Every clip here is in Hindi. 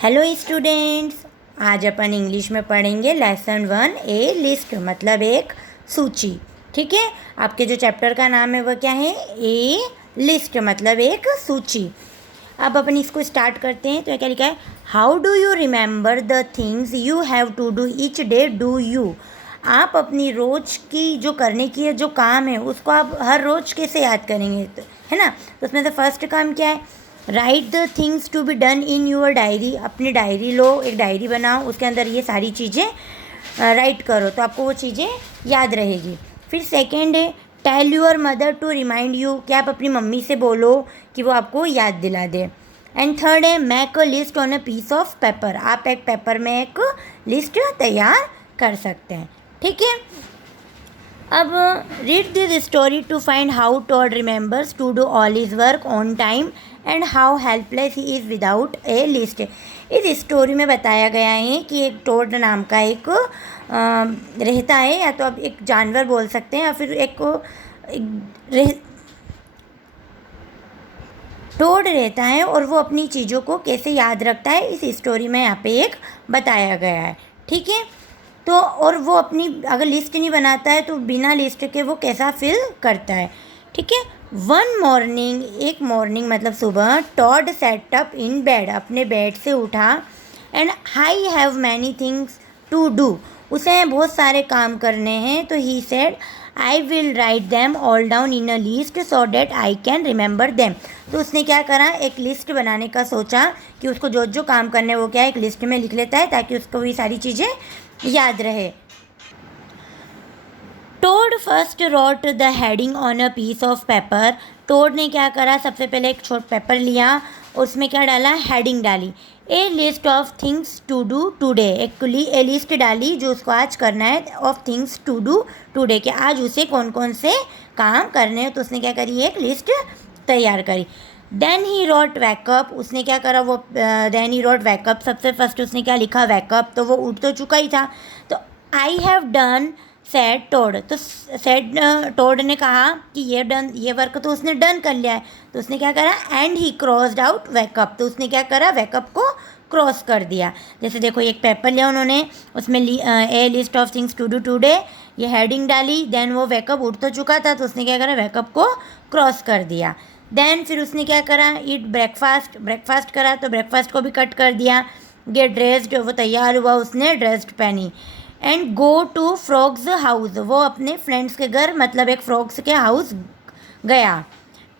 हेलो स्टूडेंट्स, आज अपन इंग्लिश में पढ़ेंगे लेसन 1 ए लिस्ट मतलब एक सूची। ठीक है, आपके जो चैप्टर का नाम है वह क्या है? ए लिस्ट मतलब एक सूची। अब अपन इसको स्टार्ट करते हैं। तो क्या लिखा है? How do you remember the things you have to do each day do you. आप अपनी रोज़ की जो करने की है जो काम है उसको आप हर रोज़ कैसे याद करेंगे, तो है ना। तो उसमें से फर्स्ट काम क्या है? Write the things to be done in your diary. अपनी डायरी लो, एक डायरी बनाओ, उसके अंदर ये सारी चीज़ें राइट करो तो आपको वो चीज़ें याद रहेगी। फिर सेकेंड है tell your mother to remind you, कि आप अपनी मम्मी से बोलो कि वो आपको याद दिला दे। एंड थर्ड है make a list on a piece of paper. आप एक पेपर में एक लिस्ट तैयार कर सकते हैं। ठीक है, अब read this story to find how Todd remembers to do all his work on time and how helpless he is without a list. इस स्टोरी में बताया गया है कि एक टोड नाम का एक रहता है, या तो आप एक जानवर बोल सकते हैं या फिर टोड रहता है और वो अपनी चीज़ों को कैसे याद रखता है इस स्टोरी में यहाँ पे एक बताया गया है। ठीक है, तो और वो अपनी अगर लिस्ट नहीं बनाता है तो बिना लिस्ट के वो कैसा फील करता है। ठीक है, वन मॉर्निंग, एक मॉर्निंग मतलब सुबह, Toad sat up in bed, अपने बेड से उठा। And I have many things to do, उसे बहुत सारे काम करने हैं। तो he said I will write them all down in a list so that I can remember them. तो उसने क्या करा, एक लिस्ट बनाने का सोचा कि उसको जो जो काम करने वो क्या एक लिस्ट में लिख लेता है ताकि उसको ये सारी चीज़ें याद रहे। Toad first wrote the heading on a piece of paper. Toad ने क्या करा, सबसे पहले एक छोटा पेपर लिया, उसमें क्या डाला, हेडिंग डाली, a list of things to do today. एक लिस्ट डाली जो उसको आज करना है, of things to do today, कि आज उसे कौन कौन से काम करने हैं। तो उसने क्या करी, एक लिस्ट तैयार करी। देन ही रोट वैकअप, उसने क्या करा, वो देन ही रोट वैकअप, सबसे फर्स्ट उसने क्या लिखा, वैकअप, तो वो उठ तो चुका ही था। तो I have done said Toad, तो सेड टोड ने कहा कि ये वर्क तो उसने डन कर लिया है। तो उसने क्या करा, एंड ही क्रॉस्ड आउट वैकअप, तो उसने क्या करा, वैकअप को क्रॉस कर दिया। जैसे देखो एक पेपर लिया उन्होंने, उसमें a list of things to do today, ये हेडिंग डाली, देन वो वैकअप उठ तो चुका था तो उसने क्या करा, वैकअप को क्रॉस कर दिया। देन फिर उसने क्या करा, ईट ब्रेकफास्ट, ब्रेकफास्ट करा तो ब्रेकफास्ट को भी कट कर दिया। गेट ड्रेस्ड, वो तैयार हुआ, उसने ड्रेस्ड पहनी। And go to frogs house, वो अपने फ्रेंड्स के घर मतलब एक फ्रॉग्स के हाउस गया।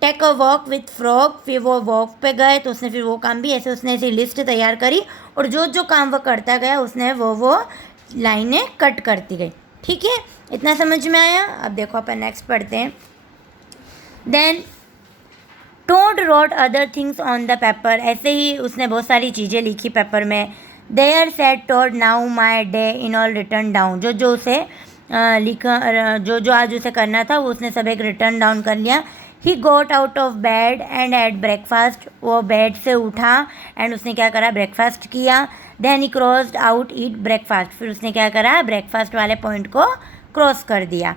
Take a walk with Frog, फिर वो वॉक पे गए तो उसने फिर वो काम भी ऐसे उसने ऐसी लिस्ट तैयार करी और जो जो काम वो करता गया उसने वो लाइनें कट करती गई। ठीक है, इतना समझ में आया। अब देखो अपन नेक्स्ट पढ़ते हैं। Then Toad wrote other things on the paper, ऐसे ही उसने बहुत सारी चीज़ें लिखी पेपर में। There said Toad now my day in all written down, जो जो उसे लिखा, जो जो आज उसे करना था वो उसने सब एक रिटर्न डाउन कर लिया। He got out of bed and ate breakfast, वो बेड से उठा एंड उसने क्या करा, ब्रेकफास्ट किया। Then he crossed out eat breakfast, फिर उसने क्या करा, ब्रेकफास्ट वाले पॉइंट को क्रॉस कर दिया।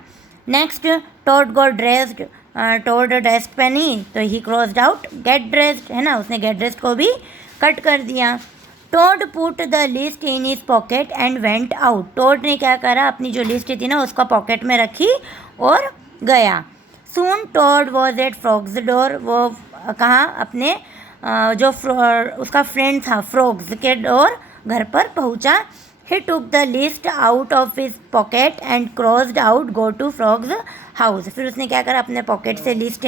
Next Toad got dressed, Toad dress पहनी तो ही क्रॉस्ड आउट गेट ड्रेस्ड, है ना, उसने गेट ड्रेस्ड को भी कट कर दिया। Toad put the list in his pocket and went out, Toad ने क्या करा, अपनी जो लिस्ट थी ना उसको पॉकेट में रखी और गया। Soon toad was at frog's door, वो कहाँ, अपने जो उसका फ्रेंड था फ्रॉग्स के डोर, घर पर पहुँचा। He took the list out of his pocket and crossed out go to frogs house, फिर उसने क्या करा, अपने पॉकेट से लिस्ट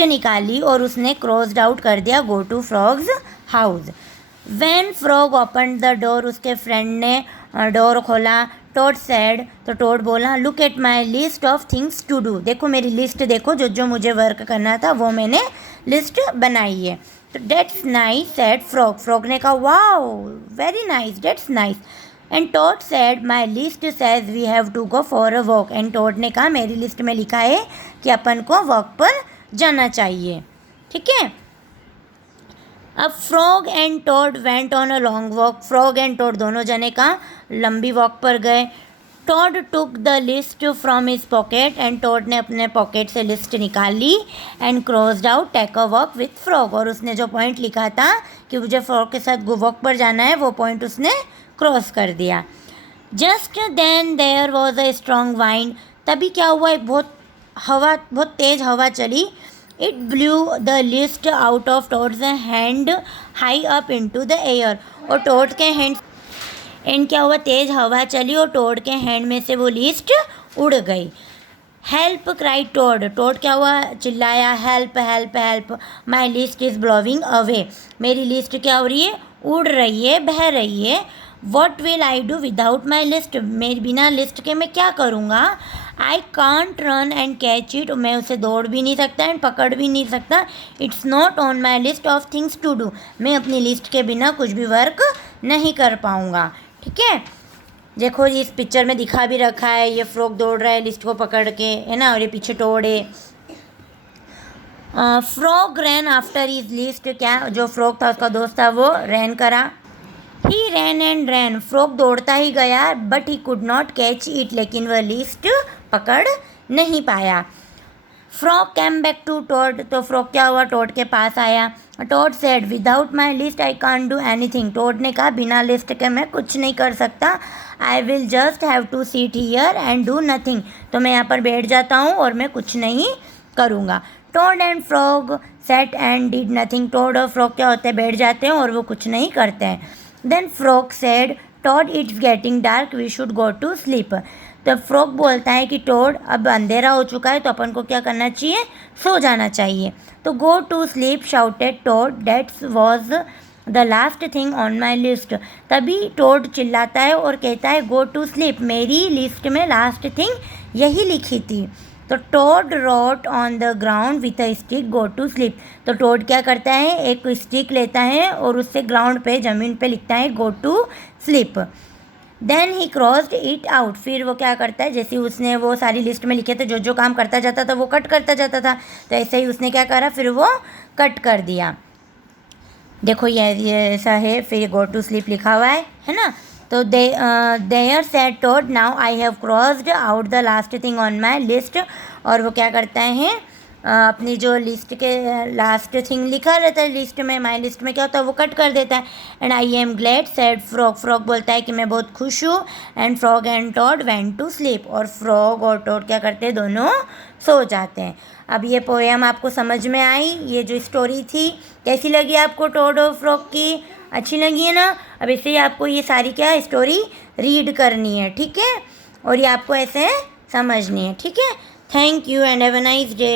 निकाली और उसने क्रॉस्ड आउट कर दिया go to frogs house. When Frog open the door, उसके फ्रेंड ने डोर खोला। टोड सैड, तो टोड बोला, look at my list of things to do, देखो मेरी लिस्ट देखो, जो जो मुझे वर्क करना था वो मैंने लिस्ट बनाई है। तो that's nice said Frog, Frog ने कहा wow very nice, that's nice. And Toad said my list says we have to go for a walk, एंड टोड ने कहा मेरी लिस्ट में लिखा है कि अपन को वॉक पर जाना चाहिए। ठीक है, अब frog and toad went on a long walk, frog and toad दोनों जने का लंबी वॉक पर गए। Toad took the list from his pocket and toad ने अपने पॉकेट से लिस्ट निकाल ली and crossed out take a walk with frog, और उसने जो पॉइंट लिखा था कि मुझे फ्रॉग के साथ वॉक पर जाना है वो पॉइंट उसने क्रॉस कर दिया। Just then there was a strong wind, तभी क्या हुआ, एक बहुत तेज़ हवा चली। It blew the list out of Toad's hand high up into the air, और टॉड के हैंड एंड क्या हुआ, तेज़ हवा चली और टॉड के हैंड में से वो लिस्ट उड़ गई। हेल्प क्राइड टॉड, टॉड क्या हुआ, चिल्लाया, help help help, my list is blowing away, मेरी लिस्ट क्या हो रही है, उड़ रही है, बह रही है। What will I do without my list, मेरे बिना लिस्ट के मैं क्या करूँगा। I can't run and catch it, मैं उसे दौड़ भी नहीं सकता एंड पकड़ भी नहीं सकता। It's not on my list of things to do, मैं अपनी लिस्ट के बिना कुछ भी वर्क नहीं कर पाऊँगा। ठीक है, देखो इस पिक्चर में दिखा भी रखा है, ये फ्रॉग दौड़ रहा है लिस्ट को पकड़ के, है ना, और ये पीछे टॉड है। फ्रॉग रैन आफ्टर हिज लिस्ट, क्या जो फ्रॉग था उसका दोस्त था वो रैन करा। ही रैन एंड रैन, फ्रॉग दौड़ता ही गया but he could not catch it, लेकिन वह लिस्ट पकड़ नहीं पाया। Frog came back to Toad, तो फ्रॉग क्या हुआ, टॉड के पास आया। Toad said without my list I can't do anything, Toad ने कहा बिना लिस्ट के मैं कुछ नहीं कर सकता। I will just have to sit here and do nothing, तो मैं यहाँ पर बैठ जाता हूँ और मैं कुछ नहीं करूँगा। Toad and Frog sat and did nothing, Toad और फ्रॉग क्या होते हैं, बैठ जाते हैं और वो कुछ नहीं करते हैं। Then Frog said Toad it's getting dark we should go to sleep, तो फ्रॉग बोलता है कि टॉड अब अंधेरा हो चुका है तो अपन को क्या करना चाहिए, सो जाना चाहिए। तो go to sleep shouted Toad that's was the last thing on my list, तभी टॉड चिल्लाता है और कहता है गो टू स्लीप, मेरी लिस्ट में लास्ट थिंग यही लिखी थी। तो Toad wrote on the ground with a stick go to sleep, तो टॉड क्या करता है, एक स्टिक लेता है और उससे ग्राउंड पे ज़मीन पे लिखता है go to sleep. Then he crossed it out, फिर वो क्या करता है, जैसे उसने वो सारी लिस्ट में लिखे थे जो जो काम करता जाता था वो कट करता जाता था, तो ऐसे ही उसने क्या करा, फिर वो कट कर दिया। देखो ये ऐसा है, फिर गो टू स्लीप लिखा हुआ है ना। तो there said Toad now I have crossed out the last thing on my list, और वो क्या करता है, अपनी जो लिस्ट के लास्ट थिंग लिखा रहता है लिस्ट में, माई लिस्ट में क्या होता है वो कट कर देता है। And I am glad said Frog, Frog बोलता है कि मैं बहुत खुश हूँ। And Frog and Toad went to sleep, और फ्रॉग और टॉड क्या करते हैं, दोनों सो जाते हैं। अब ये पोएम आपको समझ में आई, ये जो स्टोरी थी कैसी लगी आपको, टॉड और फ्रॉग की, अच्छी लगी है ना। अब ऐसे ही आपको ये सारी क्या स्टोरी रीड करनी है, ठीक है, और ये आपको ऐसे समझनी है, ठीक है। Thank you and have a nice day.